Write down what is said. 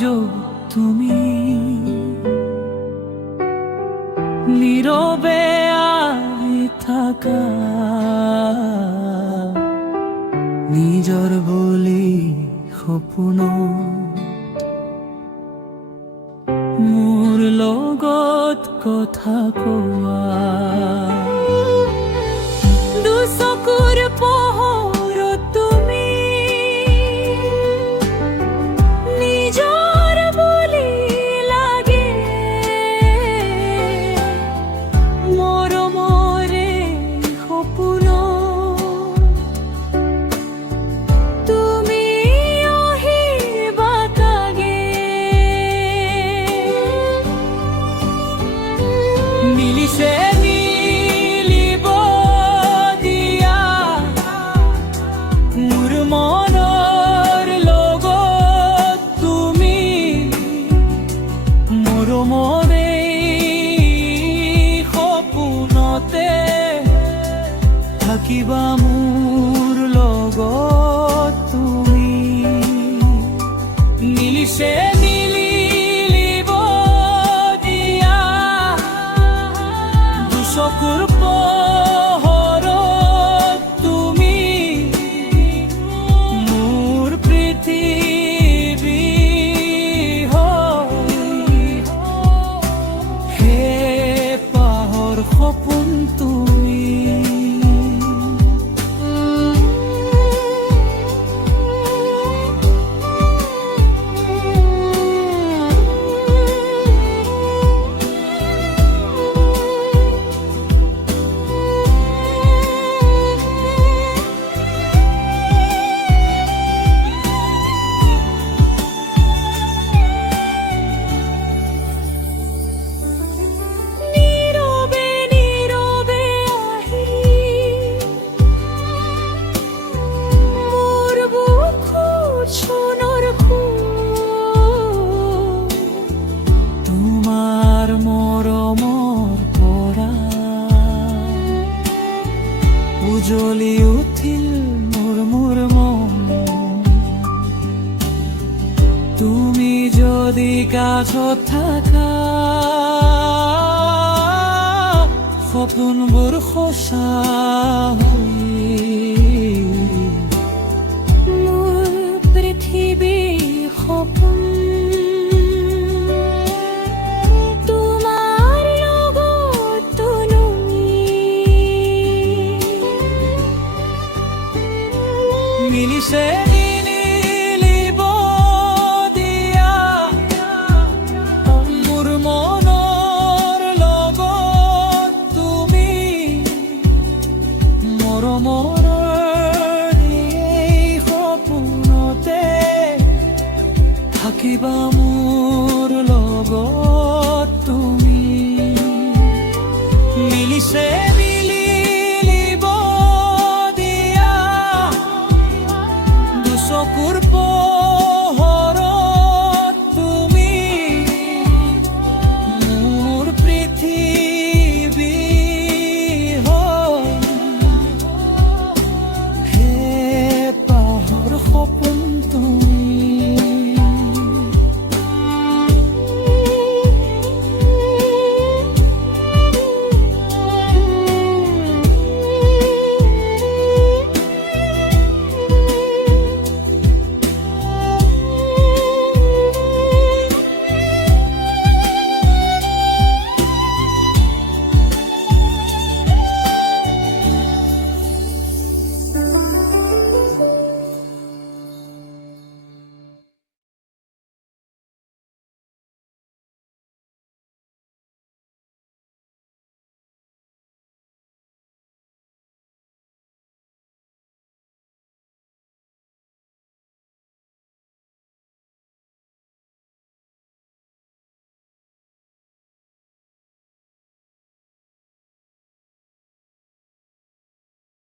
সুযোগ তুমি নীৰবে আই থাকা নিজৰ বুলি সপোন মোৰ লগত কথা কোৱা দুচকুৰ পোহৰত তুমি নিজৰ বুলি লাগে মৰমৰে সপোন তুমি আহিবা কাগে মিলিছে মিলিব দিয়া মোৰ মনৰ লগত তুমি মৰমৰে সপোনতে থাকিবা মোৰ লগত তুমি মিলিছে মিলিব দিয়া দুচকুৰ পোহৰত তুমি মোৰ পৃথিৱী হে পাহৰ সপোন তুমি উজ্বলি উঠিল মোৰ মন তুমি যদি কাষত থাকা সপোনবোৰ সঁচা মোৰ পৃথিৱী সপোন মিলিছে মিলিব দিয়া মোৰ মনৰ লগত তুমি মৰমৰ সপোনতে থাকিবা